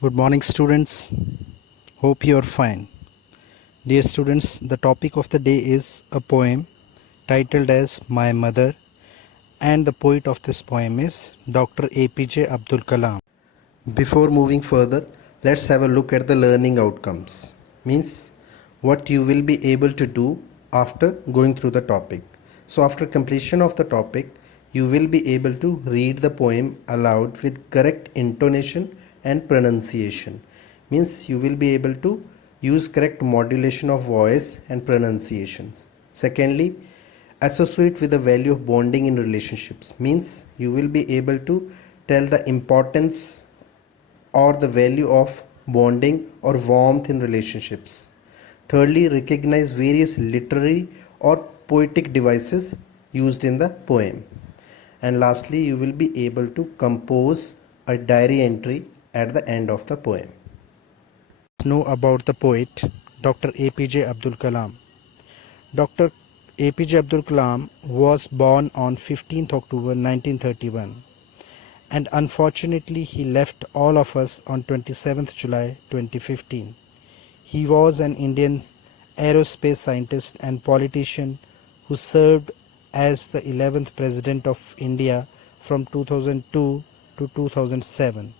Good morning, students. Hope you are fine. Dear students, the topic of the day is a poem titled as My Mother, and the poet of this poem is Dr. APJ Abdul Kalam. Before moving further, let's have a look at the learning outcomes. Means what you will be able to do after going through the topic. So, after completion of the topic, you will be able to read the poem aloud with correct intonation and pronunciation. Means you will be able to use correct modulation of voice and pronunciations. Secondly, associate with the value of bonding in relationships. Means you will be able to tell the importance or the value of bonding or warmth in relationships. Thirdly, recognize various literary or poetic devices used in the poem. And lastly, you will be able to compose a diary entry at the end of the poem. Know about the poet Dr. APJ Abdul Kalam. Dr. APJ Abdul Kalam was born on 15th October 1931, and unfortunately he left all of us on 27th July 2015. He was an Indian aerospace scientist and politician who served as the 11th President of India from 2002 to 2007.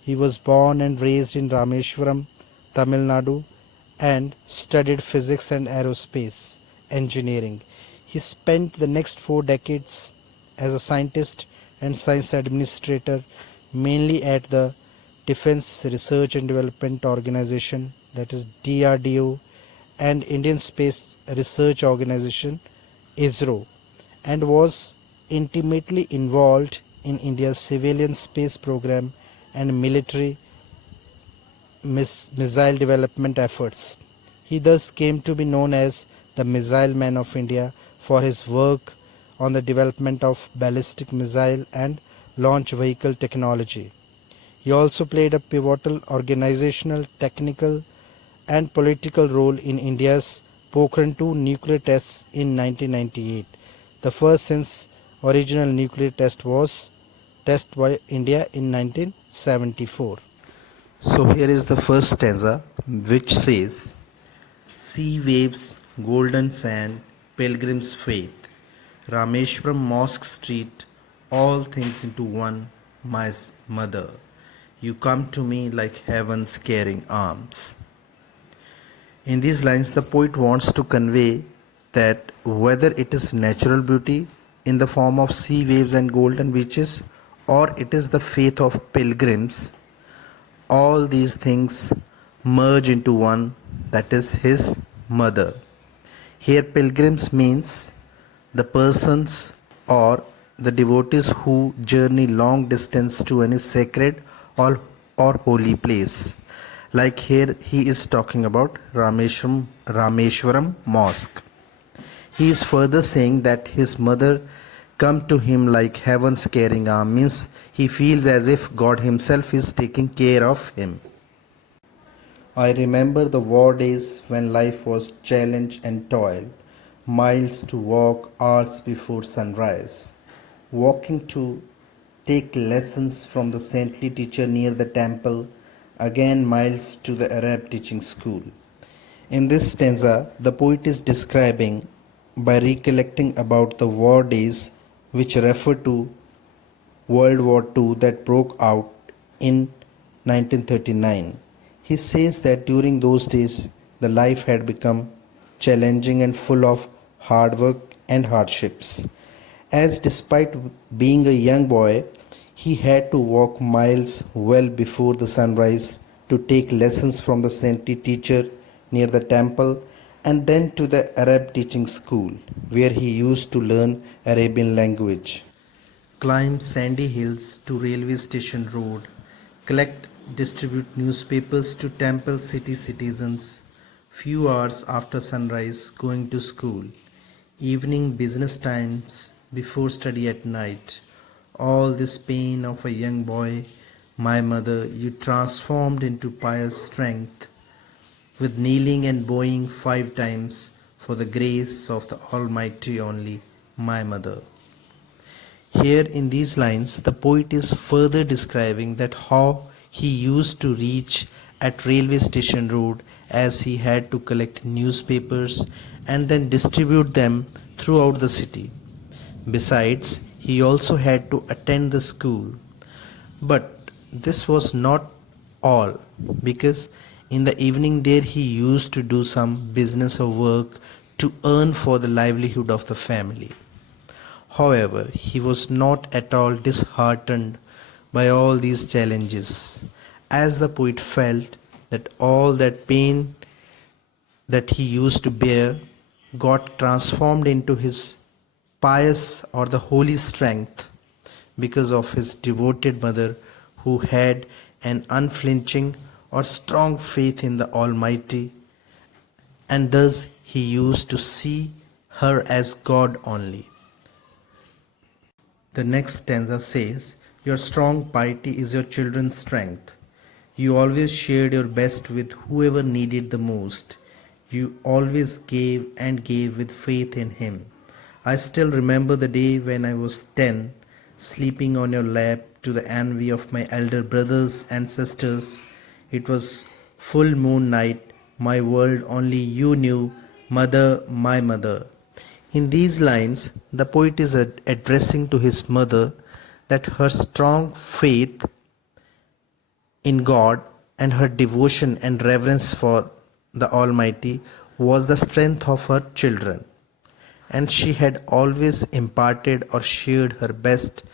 He was born and raised in Rameshwaram, Tamil Nadu, and studied physics and aerospace engineering. He spent the next 4 decades as a scientist and science administrator, mainly at the Defense Research and Development Organization, that is DRDO, and Indian Space Research Organization, ISRO, and was intimately involved in India's civilian space program and military missile development efforts. He thus came to be known as the Missile Man of India for his work on the development of ballistic missile and launch vehicle technology. He also played a pivotal organizational, technical, and political role in India's Pokhran 2 nuclear tests in 1998. The first since original nuclear test was tested by India in 1974. So here is the first stanza, which says, sea waves, golden sand, pilgrim's faith, Rameshwaram Mosque Street, all things into one, my mother. You come to me like heaven's caring arms. In these lines, the poet wants to convey that whether it is natural beauty in the form of sea waves and golden beaches, or it is the faith of pilgrims, all these things merge into one, that is his mother. Here, pilgrims means the persons or the devotees who journey long distance to any sacred or holy place. Like here, he is talking about Rameshwaram Mosque. He is further saying that his mother come to him like heaven's caring arm, means he feels as if God himself is taking care of him. I remember the war days when life was challenge and toil, miles to walk hours before sunrise, walking to take lessons from the saintly teacher near the temple, again miles to the Arab teaching school. In this stanza, the poet is describing by recollecting about the war days which refer to World War II that broke out in 1939. He says that during those days the life had become challenging and full of hard work and hardships. As despite being a young boy, he had to walk miles well before the sunrise to take lessons from the saintly teacher near the temple, and then to the Arab teaching school where he used to learn Arabian language. Climb sandy hills to railway station road, collect, distribute newspapers to temple city citizens, few hours after sunrise going to school, evening business times before study at night. All this pain of a young boy, my mother, you transformed into pious strength, with kneeling and bowing 5 times for the grace of the Almighty only, my mother. Here in these lines, the poet is further describing that how he used to reach at railway station road, as he had to collect newspapers and then distribute them throughout the city. Besides, he also had to attend the school. But this was not all, because in the evening there he used to do some business or work to earn for the livelihood of the family. However, he was not at all disheartened by all these challenges, as the poet felt that all that pain that he used to bear got transformed into his pious or the holy strength because of his devoted mother, who had an unflinching or strong faith in the Almighty, and thus he used to see her as God only. The next stanza says, "Your strong piety is your children's strength. You always shared your best with whoever needed the most. You always gave and gave with faith in Him. I still remember the day when I was 10, sleeping on your lap to the envy of my elder brothers and sisters. It was full moon night, my world only you knew, mother, my mother." In these lines, the poet is addressing to his mother that her strong faith in God and her devotion and reverence for the Almighty was the strength of her children, and she had always imparted or shared her best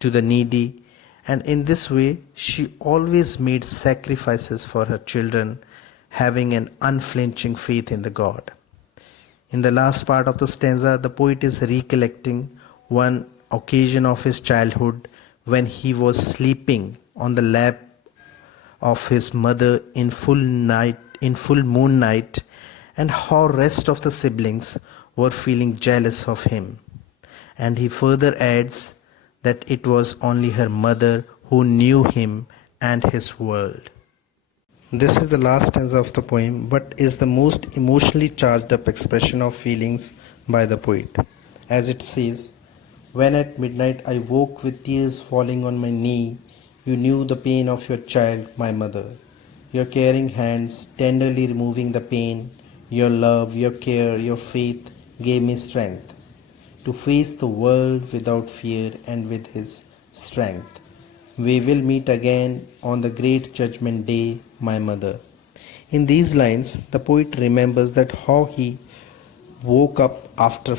to the needy, and in this way she always made sacrifices for her children, having an unflinching faith in the God. In the last part of the stanza, the poet is recollecting one occasion of his childhood when he was sleeping on the lap of his mother in full moon night, and how rest of the siblings were feeling jealous of him. And he further adds that it was only her mother who knew him and his world. This is the last stanza of the poem, but is the most emotionally charged up expression of feelings by the poet. As it says, "When at midnight I woke with tears falling on my knee, you knew the pain of your child, my mother. Your caring hands tenderly removing the pain, your love, your care, your faith gave me strength to face the world without fear and with His strength. We will meet again on the great judgment day, my mother." In these lines, the poet remembers that how he woke up after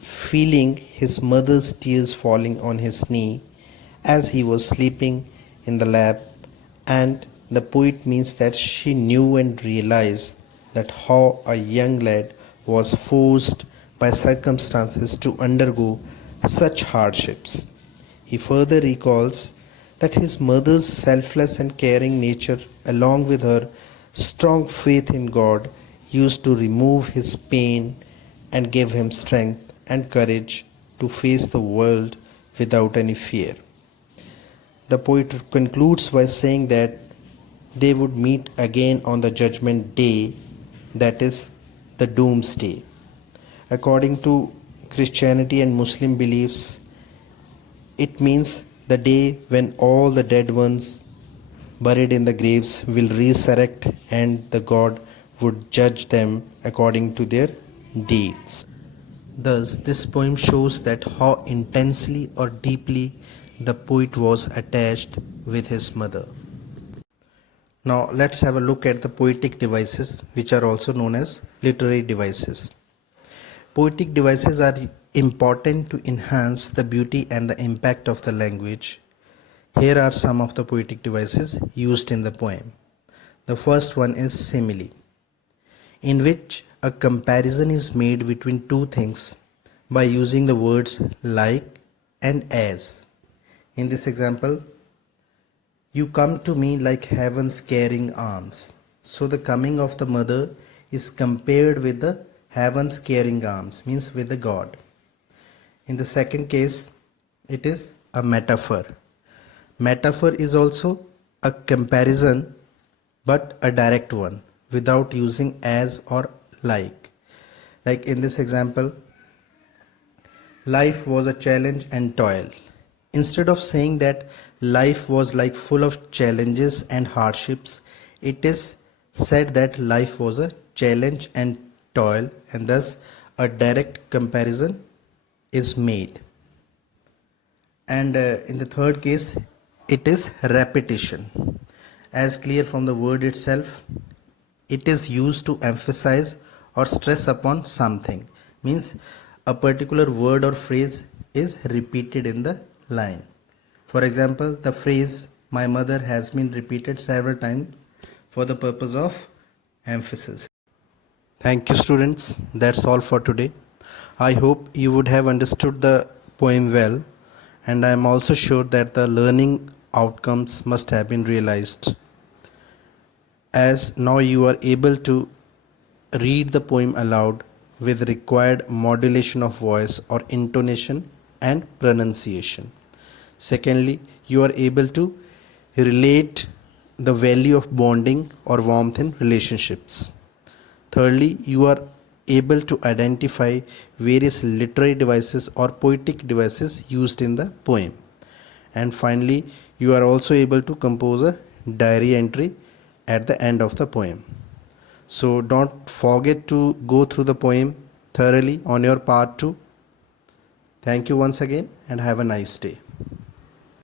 feeling his mother's tears falling on his knee as he was sleeping in the lap, and the poet means that she knew and realized that how a young lad was forced by circumstances to undergo such hardships. He further recalls that his mother's selfless and caring nature, along with her strong faith in God, used to remove his pain and give him strength and courage to face the world without any fear. The poet concludes by saying that they would meet again on the judgment day, that is, the doomsday. According to Christianity and Muslim beliefs, it means the day when all the dead ones buried in the graves will resurrect and the God would judge them according to their deeds. Thus, this poem shows that how intensely or deeply the poet was attached with his mother. Now, let's have a look at the poetic devices, which are also known as literary devices. Poetic devices are important to enhance the beauty and the impact of the language. Here are some of the poetic devices used in the poem. The first one is simile, in which a comparison is made between two things by using the words like and as. In this example, you come to me like heaven's caring arms. So the coming of the mother is compared with the heaven's caring arms, means with the God. In the second case, it is a metaphor. Metaphor is also a comparison, but a direct one, without using as or like. Like in this example, life was a challenge and toil. Instead of saying that life was like full of challenges and hardships. It is said that life was a challenge and toil, and thus a direct comparison is made. And in the third case, it is repetition. As clear from the word itself, it is used to emphasize or stress upon something. Means a particular word or phrase is repeated in the line. For example, the phrase my mother has been repeated several times for the purpose of emphasis. Thank you, students. That's all for today. I hope you would have understood the poem well, and I am also sure that the learning outcomes must have been realized, as now you are able to read the poem aloud with required modulation of voice or intonation and pronunciation. Secondly, you are able to relate the value of bonding or warmth in relationships. Thirdly, you are able to identify various literary devices or poetic devices used in the poem. And finally, you are also able to compose a diary entry at the end of the poem. So don't forget to go through the poem thoroughly on your part 2. Thank you once again and have a nice day.